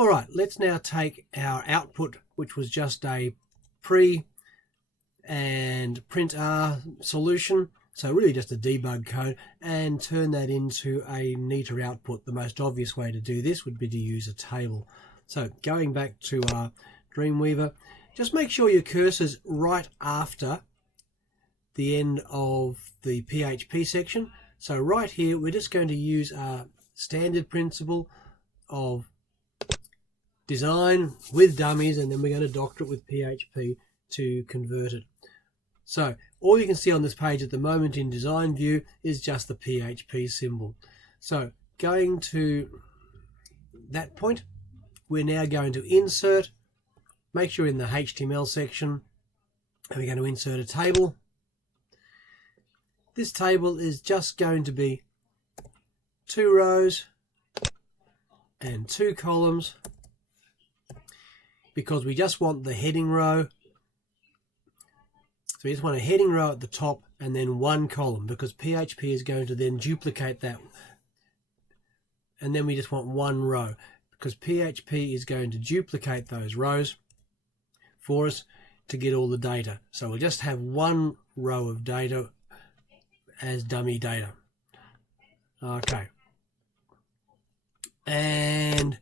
All right, let's now take our output, which was just a pre and print R solution, so really just a debug code, and turn that into a neater output. The most obvious way to do this would be to use a table. So going back to our Dreamweaver, just make sure your cursor's right after the end of the PHP section. So right here, we're just going to use our standard principle of design with dummies, and then we're going to doctor it with PHP to convert it. So all you can see on this page at the moment in design view is just the PHP symbol. So going to that point, we're now going to insert, make sure in the HTML section, and we're going to insert a table. This table is just going to be 2 rows and 2 columns, because we just want the heading row. So we just want a heading row at the top and then 1 column, because PHP is going to then duplicate that. And then we just want 1 row, because PHP is going to duplicate those rows for us to get all the data. So we'll just have 1 row of data as dummy data. Okay. And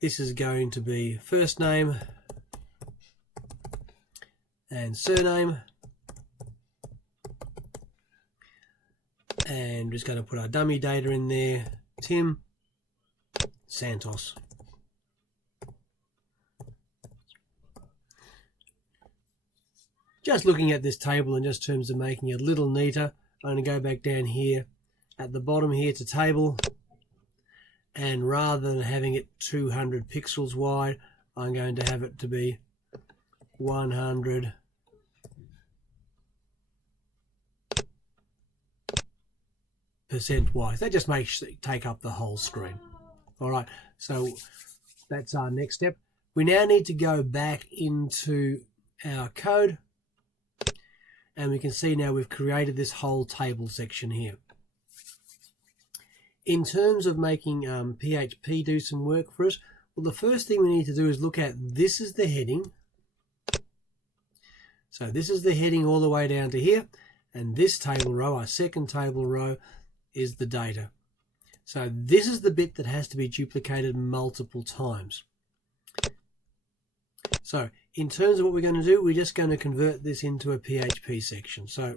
this is going to be first name and surname. And we're just going to put our dummy data in there. Tim Santos. Just looking at this table in just terms of making it a little neater, I'm going to go back down here at the bottom here to table, and rather than having it 200 pixels wide, I'm going to have it to be 100 % wide. That just makes it take up the whole screen. All right, so that's our next step. We now need to go back into our code, and we can see now we've created this whole table section here. In terms of making PHP do some work for us, well, the first thing we need to do is look at, this is the heading. So this is the heading all the way down to here, and this table row, our second table row, is the data. So this is the bit that has to be duplicated multiple times. So in terms of what we're going to do, we're just going to convert this into a PHP section. So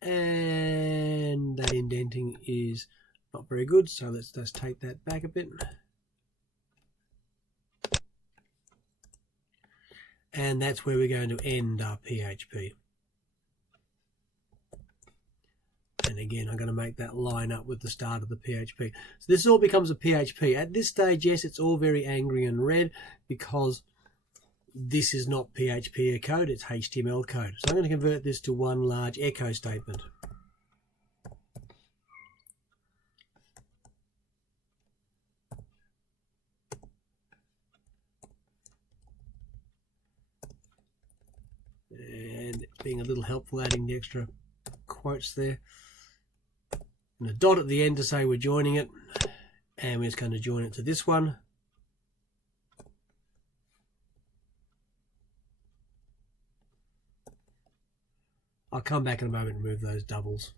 and that indenting is not very good, so let's just take that back a bit. And that's where we're going to end our PHP. And again, I'm going to make that line up with the start of the PHP. So this all becomes a PHP. At this stage, yes, it's all very angry and red, because this is not PHP code, it's HTML code. So I'm going to convert this to one large echo statement. And being a little helpful, adding the extra quotes there. And a dot at the end to say we're joining it. And we're just going to join it to this one. I'll come back in a moment and remove those doubles.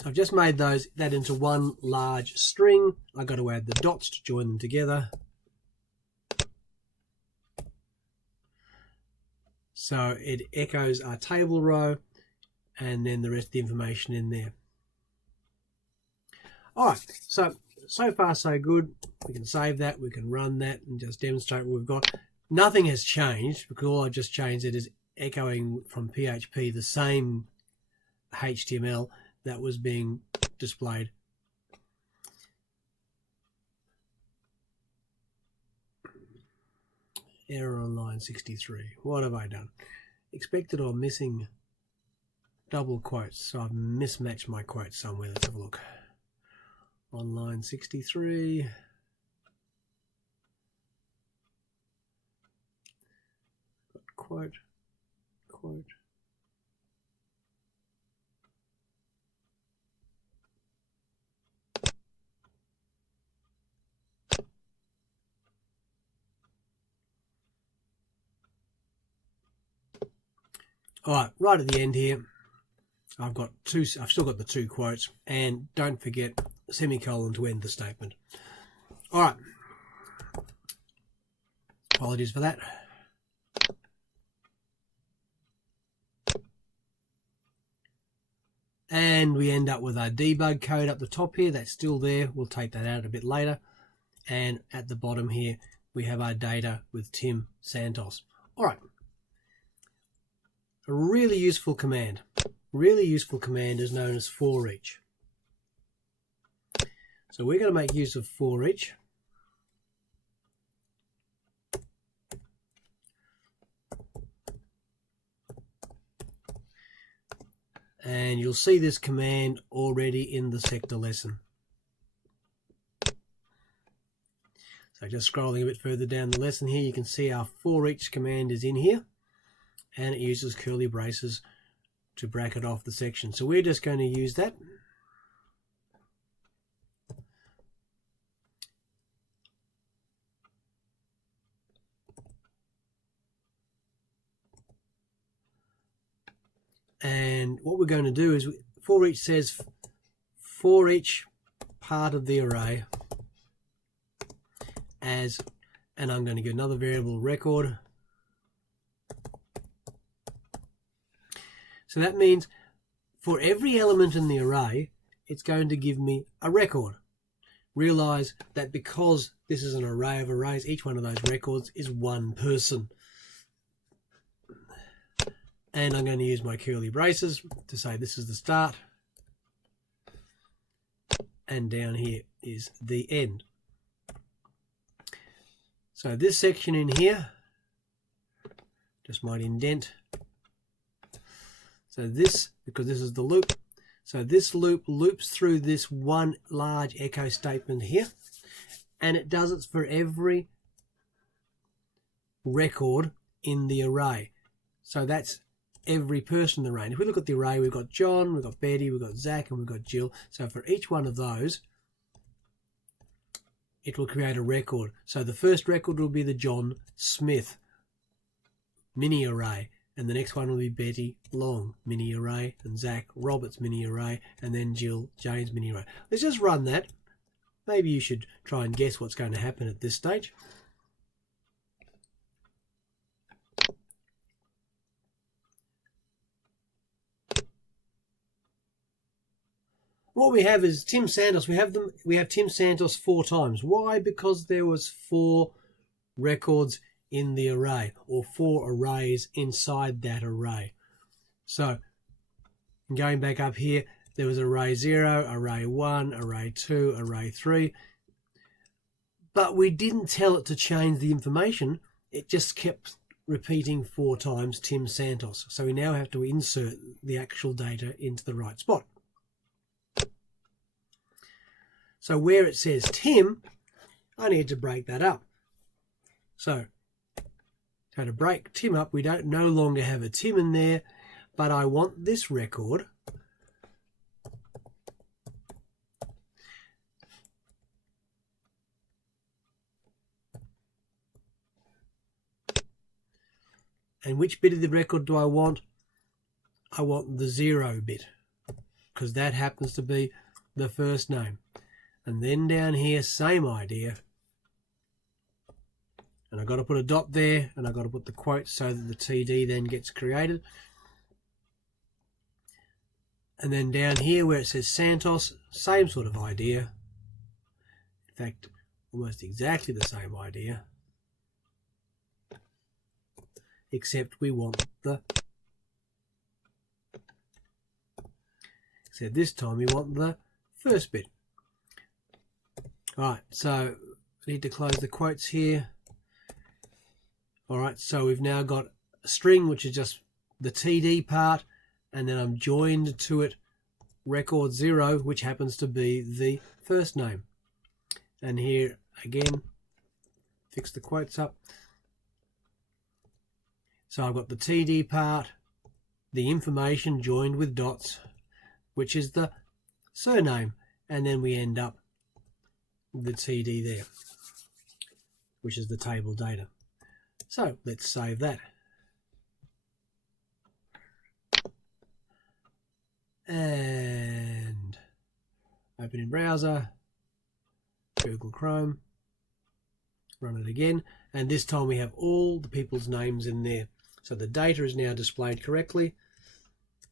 So I've just made that into one large string. I've got to add the dots to join them together. So it echoes our table row and then the rest of the information in there. All right, so far so good. We can save that, we can run that and just demonstrate what we've got. Nothing has changed, because all I've just changed it is echoing from PHP the same HTML that was being displayed. Error on line 63. What have I done? Expected or missing double quotes. So I've mismatched my quotes somewhere. Let's have a look. On line 63. Quote. All right, right at the end here, I've still got the two quotes, and don't forget semicolon to end the statement. All right. Apologies for that. And we end up with our debug code up the top here. That's still there. We'll take that out a bit later. And at the bottom here, we have our data with Tim Santos. All right. A really useful command is known as for each. So we're going to make use of for each. And you'll see this command already in the sector lesson. So just scrolling a bit further down the lesson here, you can see our for each command is in here, and it uses curly braces to bracket off the section. So we're just going to use that. And what we're going to do is for each says for each part of the array as, and I'm going to give another variable record. So that means for every element in the array, it's going to give me a record. Realize that because this is an array of arrays, each one of those records is one person. And I'm going to use my curly braces to say this is the start. And down here is the end. So this section in here, just might indent. So this, because this is the loop, so this loop loops through this one large echo statement here, and it does it for every record in the array. So that's every person in the array. And if we look at the array, we've got John, we've got Betty, we've got Zach, and we've got Jill. So for each one of those, it will create a record. So the first record will be the John Smith mini array, and the next one will be Betty Long mini array, and Zach Roberts mini array, and then Jill James mini array. Let's just run that. Maybe you should try and guess what's going to happen at this stage. What we have is Tim Santos. We have Tim Santos 4 times. Why? Because there was 4 records in the array, or 4 arrays inside that array. So going back up here, there was array 0, array 1, array 2, array 3. But we didn't tell it to change the information. It just kept repeating 4 times Tim Santos. So we now have to insert the actual data into the right spot. So where it says Tim, I need to break that up. So to break Tim up, we don't no longer have a Tim in there, but I want this record and which bit of the record do I want? I want the 0 bit, because that happens to be the first name. And then down here, same idea. And I've got to put a dot there, and I've got to put the quote so that the TD then gets created. And then down here where it says Santos, same sort of idea. In fact, almost exactly the same idea. Except we want the... Except this time we want the first bit. Right, so I need to close the quotes here. All right, so we've now got a string, which is just the TD part, and then I'm joined to it record 0, which happens to be the first name. And here again, fix the quotes up. So I've got the TD part, the information joined with dots, which is the surname, and then we end up with the TD there, which is the table data. So let's save that. And open in browser, Google Chrome, run it again, and this time we have all the people's names in there. So the data is now displayed correctly.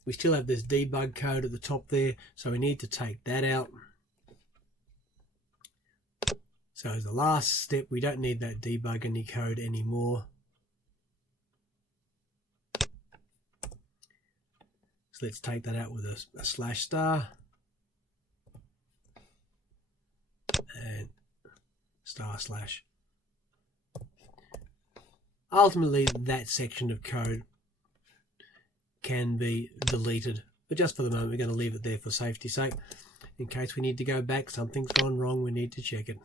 We still have this debug code at the top there, so we need to take that out. So as the last step, we don't need that debug any code anymore. So let's take that out with a slash star and star slash. Ultimately, that section of code can be deleted, but just for the moment, we're going to leave it there for safety's sake. In case we need to go back, something's gone wrong, we need to check it.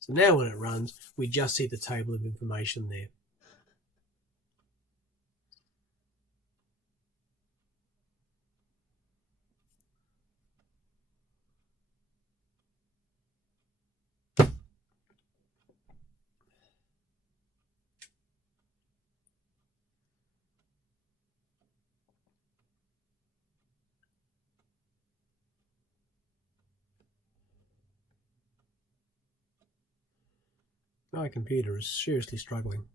So now when it runs, we just see the table of information there. My computer is seriously struggling.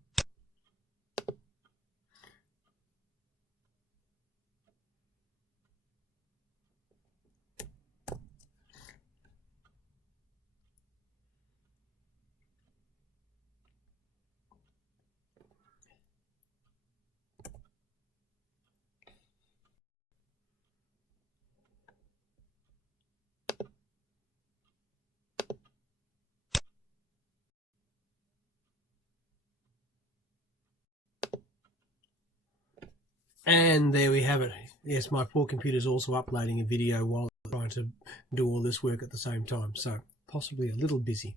And there we have it. Yes, my poor computer is also uploading a video while trying to do all this work at the same time, so possibly a little busy.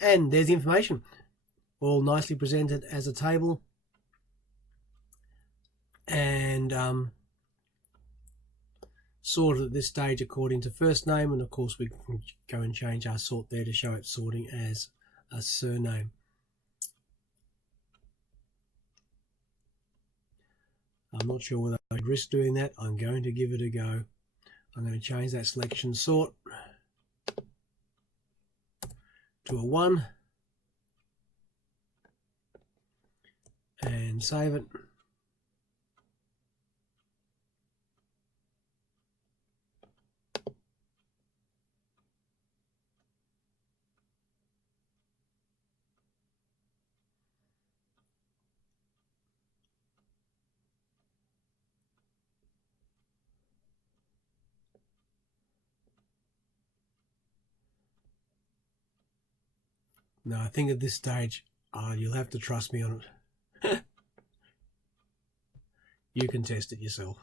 And there's the information, all nicely presented as a table, and sorted at this stage according to first name, and of course we can go and change our sort there to show it sorting as a surname. I'm not sure whether I'd risk doing that. I'm going to give it a go. I'm going to change that selection sort to a 1 and save it. No, I think at this stage, you'll have to trust me on it. You can test it yourself.